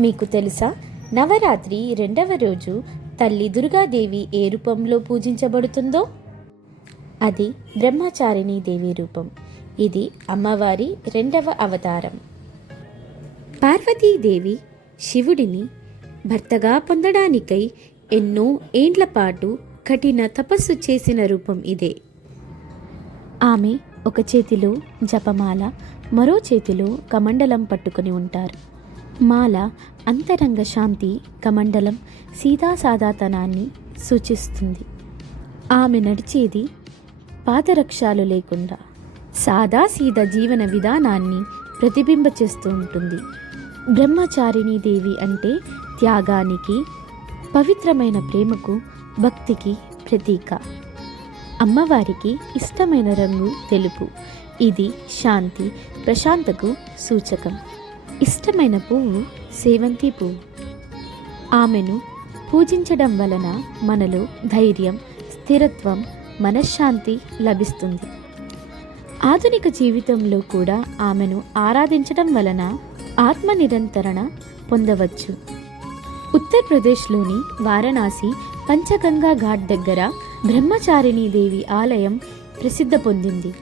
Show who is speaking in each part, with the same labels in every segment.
Speaker 1: మీకు తెలుసా? నవరాత్రి రెండవ రోజు తల్లి దుర్గాదేవి ఏ రూపంలో పూజించబడుతుందో? అది బ్రహ్మచారిణి దేవి రూపం. ఇది అమ్మవారి రెండవ అవతారం. పార్వతీదేవి శివుడిని భర్తగా పొందడానికై ఎన్నో ఏండ్ల పాటు కఠిన తపస్సు చేసిన రూపం ఇదే. ఆమె ఒక చేతిలో జపమాల మరో చేతిలో కమండలం పట్టుకొని ఉంటారు. మాల అంతరంగ శాంతి కమండలం సీదాసాదాతనాన్ని సూచిస్తుంది. ఆమె నడిచేది పాదరక్షాలు లేకుండా సాదా సీదా జీవన విధానాన్ని ప్రతిబింబ చేస్తూ ఉంటుంది. బ్రహ్మచారిణీ దేవి అంటే త్యాగానికి పవిత్రమైన ప్రేమకు భక్తికి ప్రతీక. అమ్మవారికి ఇష్టమైన రంగు తెలుపు. ఇది శాంతి ప్రశాంతకు సూచకం. ఇష్టమైన పువ్వు సేవంతి పువ్వు. ఆమెను పూజించడం వలన మనలో ధైర్యం స్థిరత్వం మనశ్శాంతి లభిస్తుంది. ఆధునిక జీవితంలో కూడా ఆమెను ఆరాధించడం వలన ఆత్మ నిరంతరణ పొందవచ్చు. ఉత్తరప్రదేశ్లోని వారణాసి పంచగంగా ఘాట్ దగ్గర బ్రహ్మచారిణీ దేవి ఆలయం ప్రసిద్ధ పొందింది.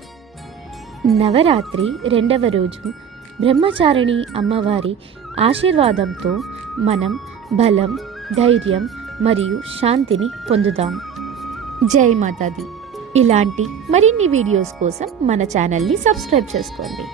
Speaker 1: నవరాత్రి రెండవ రోజు బ్రహ్మచారిణి అమ్మవారి ఆశీర్వాదంతో మనం బలం ధైర్యం మరియు శాంతిని పొందుదాం. జై మాతాది ఇలాంటి మరిన్ని వీడియోస్ కోసం మన ఛానల్ని సబ్స్క్రైబ్ చేసుకోండి.